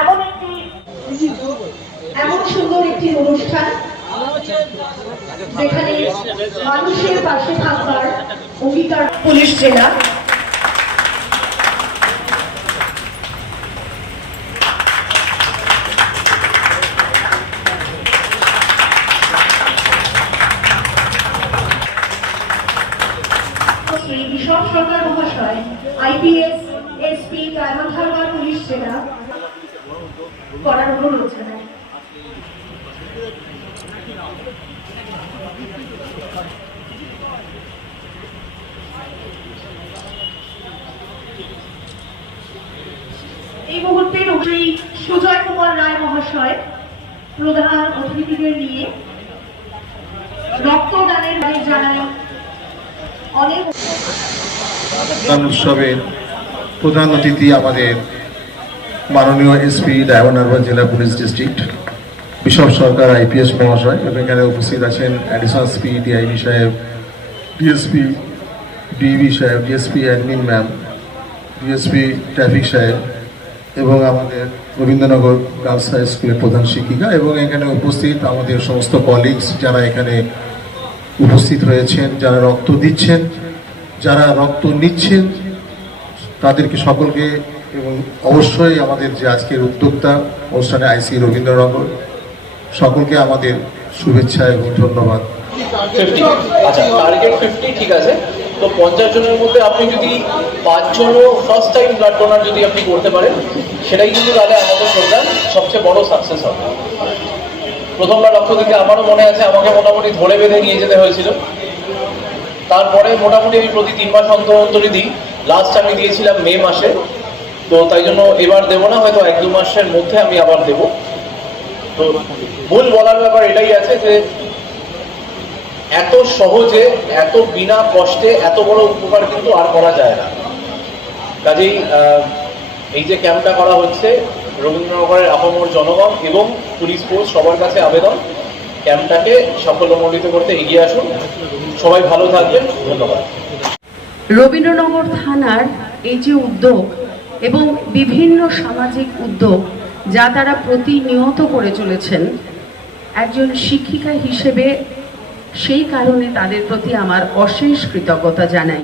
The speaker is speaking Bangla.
এমন একটি এমন সুন্দর একটি অনুষ্ঠান যেখানে মানুষের পাশে থাকবার অধিকার পুলিশ জেলা। শ্রী বিশপ সরকার মহাশয়, আইপিএস করার অনুরোধ জানাই। এই মুহূর্তে শ্রী সুজয় কুমার রায় মহাশয়, প্রধান অতিথিদের নিয়ে রক্তদানের জানাই অনেক উৎসবের প্রধান অতিথি আমাদের মাননীয় এসপি ডায়মন্ড হারবার জেলা police district Bishop Sarkar IPS মহাশয় এবং এখানে উপস্থিত আছেন অ্যাডিশনাল এসপি ডিআইবি সাহেব ডিএসপি ডিবি সাহেব DSP admin ma'am DSP traffic সাহেব, এবং আমাদের রবীন্দ্রনগর গার্লস হাই স্কুলের প্রধান শিক্ষিকা, এবং এখানে উপস্থিত আমাদের সমস্ত কলিগস যারা এখানে উপস্থিত রয়েছেন, যারা রক্ত দিচ্ছেন, যারা রক্ত নিচ্ছেন, তাদেরকে সকলকে এবং অবশ্যই আমাদের যে আজকের উদ্যোক্তা অনুষ্ঠানে আইসি রবীন্দ্রনগর, সকলকে আমাদের শুভেচ্ছা এবং ধন্যবাদ। আচ্ছা ফিফটি ঠিক আছে। তো পঞ্চাশ জনের মধ্যে আপনি যদি ফার্স্ট টাইম যদি আপনি করতে পারেন, সেটাই কিন্তু তাহলে আমাদের সবচেয়ে সাকসেস হবে। প্রথমবার আমারও মনে আছে, আমাকে মোটামুটি ধরে বেঁধে নিয়ে যেতে হয়েছিল। তারপরে মোটামুটি আমি প্রতি তিন মাস অন্তর অন্তরই দিই। লাস্ট আমি দিয়েছিলাম মে মাসে। তো তাই জন্য এবার দেবো না, হয়তো এক দু মাসের মধ্যে আমি আবার দেবো। তো মূল বলার ব্যাপার এটাই আছে যে, এত সহজে, এত বিনা কষ্টে, এত বড় উপকার কিন্তু আর করা যায় না। কাজেই এই যে ক্যাম্পটা করা হচ্ছে, রবীন্দ্রনগরের আপামর জনগণ এবং পুলিশ ফোর্স সবার কাছে আবেদন। ক্যাম্পটাকে সাফল্যমণ্ডিত করতে এগিয়ে আসুন। সবাই ভালো থাকবেন। ধন্যবাদ। রবীন্দ্রনগর থানার এই যে উদ্যোগ এবং বিভিন্ন সামাজিক উদ্যোগ যা তারা প্রতিনিয়ত করে চলেছেন। একজন শিক্ষিকা হিসেবে সেই কারণে তাদের প্রতি আমার অশেষ কৃতজ্ঞতা জানাই।